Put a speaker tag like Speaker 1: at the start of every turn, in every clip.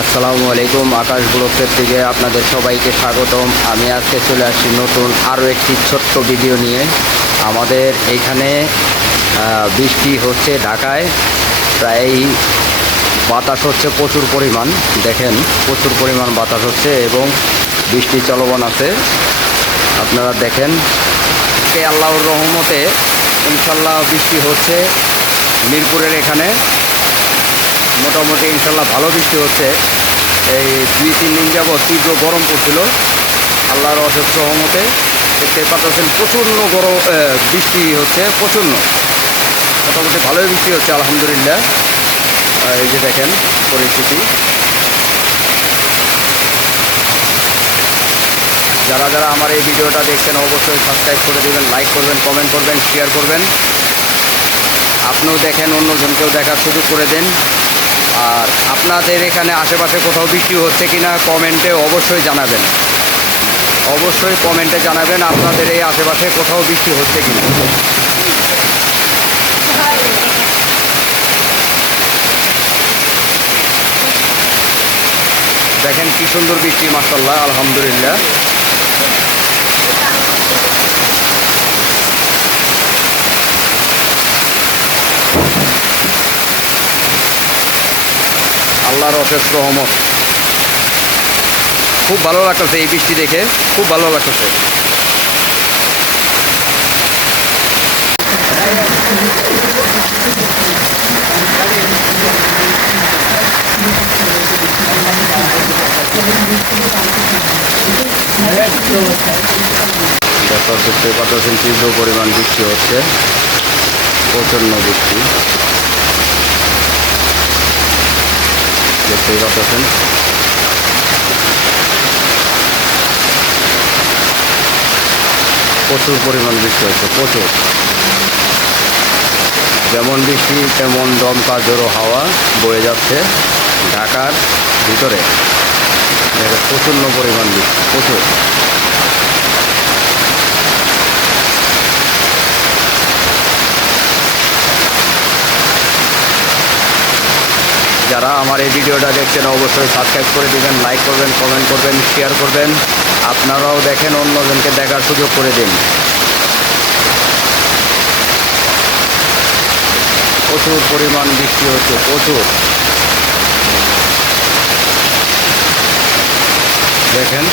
Speaker 1: আসসালামু আলাইকুম আকাশ ব্লকের থেকে আপনাদের সবাইকে স্বাগতম। আমি আজকে চলে আসছি নতুন আরও একটি ছোট্ট ভিডিও নিয়ে। আমাদের এইখানে আহ, বৃষ্টি হচ্ছে ঢাকায় প্রায় বাতাস হচ্ছে প্রচুর পরিমাণ দেখেন প্রচুর পরিমাণ বাতাস হচ্ছে এবং বৃষ্টি চলমান আছে। আপনারা দেখেন আল্লাহর রহমতে ইনশাল্লাহ বৃষ্টি হচ্ছে মিরপুরের এখানে। মোটামুটি ইনশাল্লাহ ভালো বৃষ্টি হচ্ছে। এই দুই, তিন দিন যাবৎ তীব্র গরম পড়ছিল। আল্লাহর অশেষ সহমতে দেখতে পাচ্ছেন প্রচণ্ড গরম বৃষ্টি হচ্ছে, প্রচণ্ড। মোটামুটি ভালোই বৃষ্টি হচ্ছে, আলহামদুলিল্লাহ। এই যে দেখেন পরিস্থিতি। যারা যারা আমার এই ভিডিওটা দেখছেন, অবশ্যই সাবস্ক্রাইব করে দেবেন লাইক করবেন কমেন্ট করবেন শেয়ার করবেন। আপনিও দেখেন, অন্যজনকেও দেখার সুযোগ করে দেন। আর আপনাদের এখানে আশেপাশে কোথাও বিক্রি হচ্ছে কিনা কমেন্টে অবশ্যই জানাবেন। অবশ্যই কমেন্টে জানাবেন আপনাদের এই আশেপাশে কোথাও বিক্রি হচ্ছে কিনা। দেখেন কি সুন্দর বৃষ্টি মাসাল্লাহ আলহামদুলিল্লাহ। আল্লাহর অশেষ রহমত। খুব ভালো লাগতেছে এই বৃষ্টি দেখে। খুব ভালো লাগতেছে। দেখতে পরিমাণ বৃষ্টি হচ্ছে। প্রচণ্ড বৃষ্টি। দেখতেই পাচ্ছেন প্রচুর পরিমাণ বৃষ্টি হচ্ছে, প্রচুর। যেমন বৃষ্টি, তেমন দমকা, জোরো হাওয়া বয়ে যাচ্ছে ঢাকার ভিতরে। প্রচণ্ড পরিমাণ বৃষ্টি, প্রচুর। যারা আমার এই ভিডিওটা দেখছেন, অবশ্যই সাবস্ক্রাইব করে দেবেন লাইক করবেন কমেন্ট করবেন শেয়ার করবেন। আপনারাও দেখেন, অন্যজনকে দেখার সুযোগ করে দিন। প্রচুর পরিমাণ বৃষ্টি হচ্ছে, প্রচুর। দেখেন।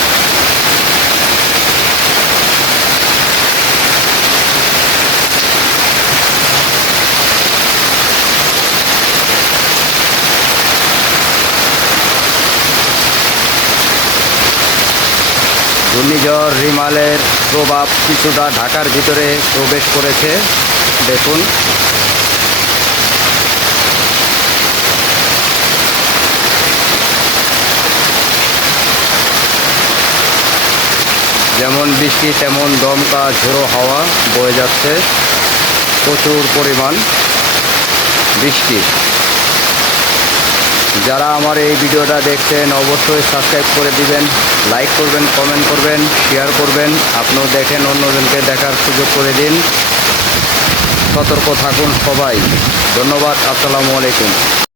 Speaker 1: ঘূর্ণিঝড় রিমালের প্রভাব কিছুটা ঢাকার ভিতরে প্রবেশ করেছে। দেখুন। যেমন বৃষ্টি, তেমন দমকা, ঝোড়ো হাওয়া বয়ে যাচ্ছে। প্রচুর পরিমাণ বৃষ্টি। যারা আমার এই ভিডিওটা দেখছেন, অবশ্যই সাবস্ক্রাইব করে দিবেন লাইক করবেন কমেন্ট করবেন শেয়ার করবেন। আপনিও দেখেন, অন্যজনকে দেখার সুযোগ করে দিন। সতর্ক থাকুন সবাই। ধন্যবাদ, আসসালামু আলাইকুম।